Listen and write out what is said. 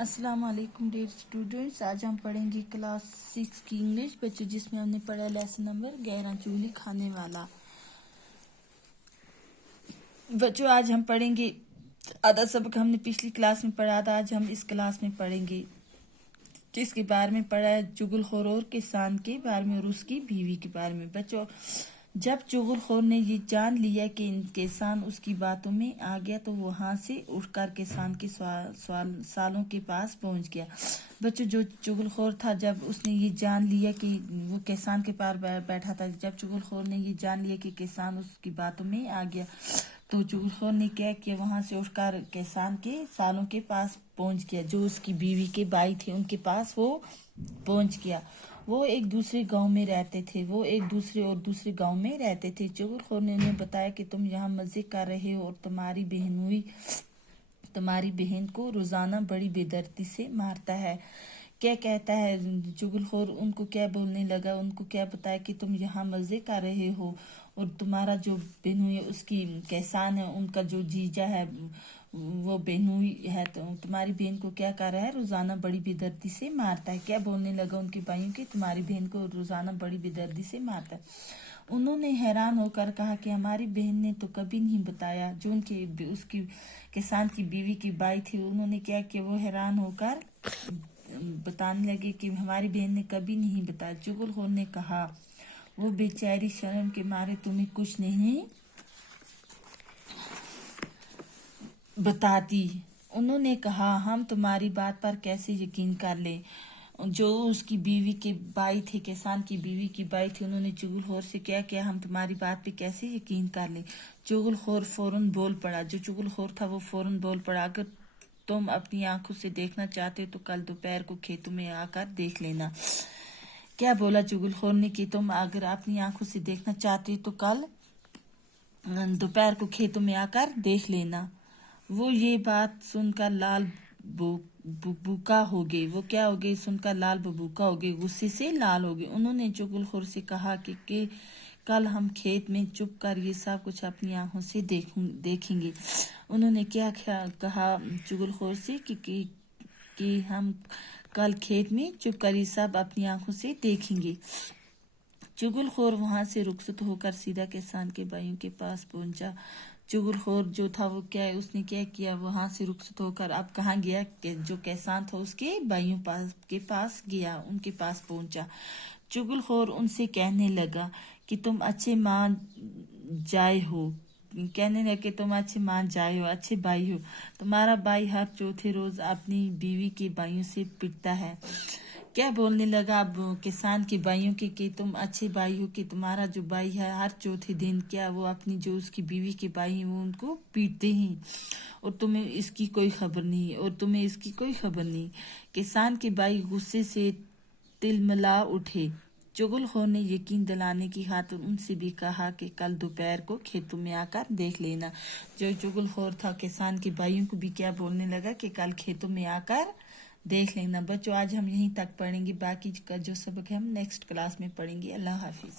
السلام علیکم dear students, آج ہم پڑھیں گے کلاس 6 کی انگلش بچوں، جس میں ہم نے پڑھا لیسن نمبر 11 چولی کھانے والا۔ بچوں آج ہم پڑھیں گے آدھا سبق ہم نے پچھلی کلاس میں پڑھا تھا، آج ہم اس کلاس میں پڑھیں گے کس کے بارے میں پڑھا ہے؟ چغل خور اور کسان کے بارے میں اور اس کی بیوی کے بارے میں۔ بچوں جب چغل خور نے یہ جان لیا کہ کسان اس کی باتوں میں آ گیا تو وہاں سے اٹھ کر کسان کے سالوں کے پاس پہنچ گیا۔ بچوں جو چغل خور تھا، جب اس نے یہ جان لیا کہ وہ کسان کے پاس بیٹھا تھا، جب چغل خور نے یہ جان لیا کہ کسان اس کی باتوں میں آ گیا تو چغل خور نے کیا کہ وہاں سے اٹھ کر کسان کے سالوں کے پاس پہنچ گیا، جو اس کی بیوی کے بھائی تھے ان کے پاس وہ پہنچ گیا۔ وہ ایک دوسرے گاؤں میں رہتے تھے، دوسرے گاؤں میں رہتے تھے۔ چغل خور نے انہیں بتایا کہ تم یہاں مزے کر رہے ہو اور تمہاری بہن کو روزانہ بڑی بے دردی سے مارتا ہے۔ کیا کہتا ہے چغل خور؟ ان کو کیا بولنے لگا، ان کو کیا بتایا کہ تم یہاں مزے کر رہے ہو اور تمہارا جو بہنوئی ہے اس کی کسان ہے، ان کا جو جیجا ہے وہ بہنوئی ہے، تو تمہاری بہن کو کیا کر رہا ہے؟ روزانہ بڑی بے دردی سے مارتا ہے۔ کیا بولنے لگا ان کے بھائیوں کی تمہاری بہن کو روزانہ بڑی بے دردی سے مارتا ہے۔ انہوں نے حیران ہو کر کہا کہ ہماری بہن نے تو کبھی نہیں بتایا۔ جو اس کی کسان کی بیوی کے بھائی تھے، انہوں نے کیا کہ وہ حیران ہو کر بتانے لگے کہ ہماری بہن نے کبھی نہیں بتایا۔ چغل خور نے کہا وہ بیچاری شرم کے مارے تمہیں کچھ نہیں بتاتی۔ انہوں نے کہا ہم تمہاری بات پر کیسے یقین کر لیں؟ جو اس کی بیوی کے بھائی تھے، کسان کی بیوی کے بھائی تھے، انہوں نے چغل خور سے کیا ہم تمہاری بات پہ کیسے یقین کر لیں؟ چغل خور فوراً بول پڑا، جو چغل خور تھا وہ فوراً بول پڑا، اگر تم اپنی آنکھوں سے دیکھنا چاہتے ہو تو کل دوپہر کو کھیتوں میں آ کر دیکھ لینا۔ کیا بولا چغل خور نے کہ تم اگر اپنی آنکھوں سے دیکھنا چاہتے ہو تو کل دوپہر کو کھیتوں میں آ کر دیکھ لینا۔ وہ یہ بات سن کر لال ببوکا ہو گئے۔ وہ کیا ہو گئے؟ سن کر لال ببوکا ہو گئے، غصے سے لال ہو گئے۔ انہوں نے چغل خور سے کہا کہ کل ہم کھیت میں چھپ کر یہ سب کچھ اپنی آنکھوں سے دیکھیں گے۔ انہوں نے کیا کہا چغل خور سے کہ ہم کل کھیت میں چھپ کر یہ سب اپنی آنکھوں سے دیکھیں گے۔ چغل خور وہاں سے رخصت ہو کر سیدھا کسان کے بھائیوں کے پاس پہنچا۔ چغل خور جو تھا وہ اس نے کیا کیا؟ وہاں سے رخصت ہو کر اب کہاں گیا؟ کہ جو کسان تھا اس کے بھائیوں کے پاس گیا، ان کے پاس پہنچا۔ چغل خور ان سے کہنے لگا کہ تم اچھے مان جائے ہو، اچھے بھائی ہو۔ تمہارا بھائی ہر چوتھے روز اپنی بیوی کے بھائیوں سے پٹتا ہے۔ کیا بولنے لگا اب کسان کے بھائیوں کے کہ تم اچھے بھائی ہو کہ تمہارا جو بھائی ہے ہر چوتھے دن کیا وہ اپنی جو اس کی بیوی کے بھائی ہیں وہ ان کو پیٹتے ہیں اور تمہیں اس کی کوئی خبر نہیں۔ کسان کے بھائی غصے سے تلملا اٹھے۔ چغل خور نے یقین دلانے کی خاطر ان سے بھی کہا کہ کل دوپہر کو کھیتوں میں آ کر دیکھ لینا۔ جو چغل خور تھا کسان کے بھائیوں کو بھی کیا بولنے لگا کہ کل کھیتوں میں آ کر دیکھ لینا۔ بچوں آج ہم یہیں تک پڑھیں گے، باقی کا جو سبق ہے ہم نیکسٹ کلاس میں پڑھیں گے۔ اللہ حافظ۔